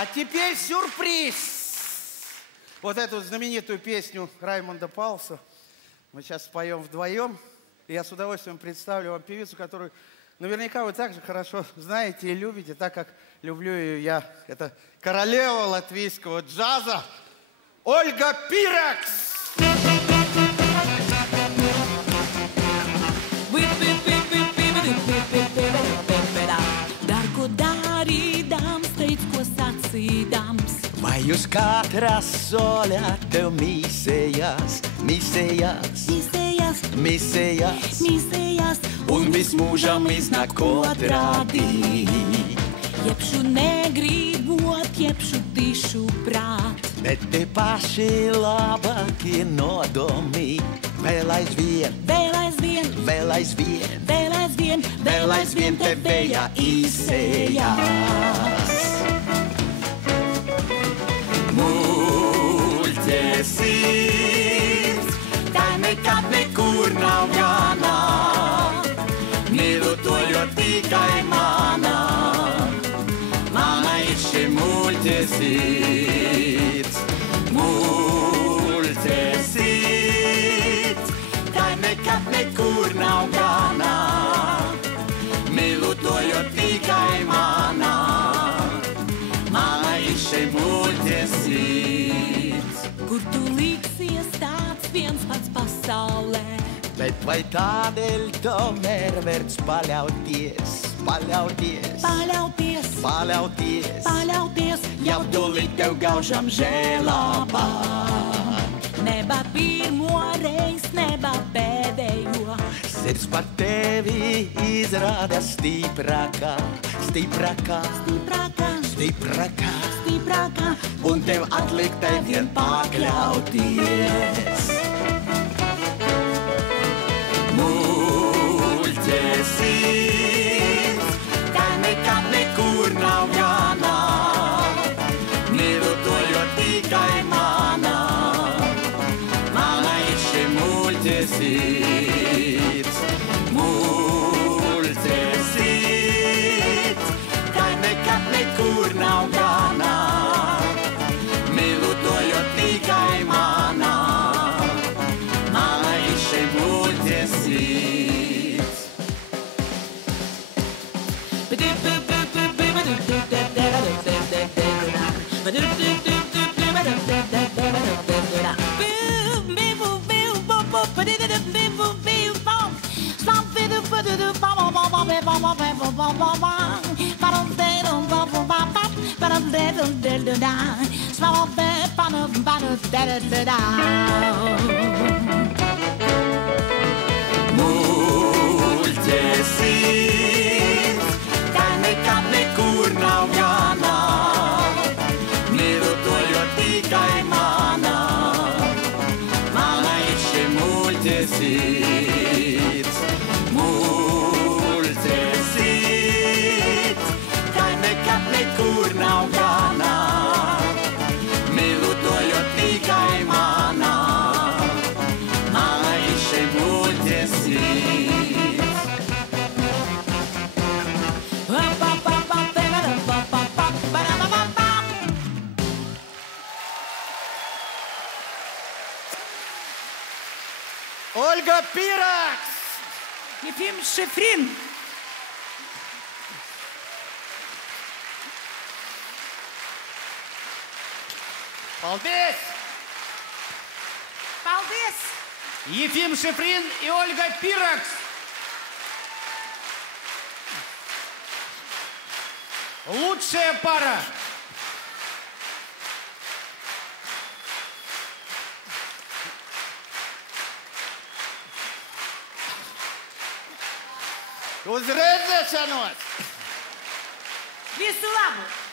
А теперь сюрприз. Вот эту знаменитую песню Раймонда Паулса мы сейчас споем вдвоем. И я с удовольствием представлю вам певицу, которую наверняка вы также хорошо знаете и любите, так как люблю ее я. Это королева латвийского джаза Ольга Пиракс. Vai uz katras soļa tev mīsējās, mīsējās, mīsējās, mīsējās, mīsējās, un vismūžam iznāk otrādi. Jebšu negribot, jebšu tišu prāt, bet te paši labākie nodomi. Vēl aizvien, vēl aizvien, vēl aizvien, vēl aizvien, vēl aizvien te vējā izsējās. Sirds, tā nekad nekur nav jānā, mīlu to, jo tikai manā. Mana ir šī muļķe sirds, muļķe sirds, tā nekad nekur nav jānā, mīlu to, jo tikai manā. Mana ir šī muļķe sirds. Kur tu liksies tāds viens pats pasaulē? Bet vai tādēļ tomēr vērts paļauties, paļauties, paļauties, paļauties, paļauties, jau tūlīt tev gaužam žēlāpā. Neba pirmo reiz, neba pēdējo. Sirds par tevi izrāda stiprākā, stiprākā, stiprākā, stiprākā, stiprākā, un tev atliek tai vien pakļauties. Muļķe sirds, tā nekad nekur nav jānā, mīlu to, jo tikai manā. Mana ir šī muļķe sirds, muļķe sirds, tā nekad nekur nav jānā, mīlu to, jo tikai manā. Mana ir šī muļķe sirds. Muļķe sirds, tā nekad nekur nav jānā, mīlu to, jo tikai manā. Mana ir šī muļķe sirds, muļķe sirds, tā nekad nekur nav jānā, mīlu to, jo tikai manā. Mana ir šī muļķe sirds. Ольга Пиракс! Ефим Шифрин! Paldies! Paldies! Ефим Шифрин и Ольга Пиракс! Лучшая пара! Uz redzēšanos! Visu labu!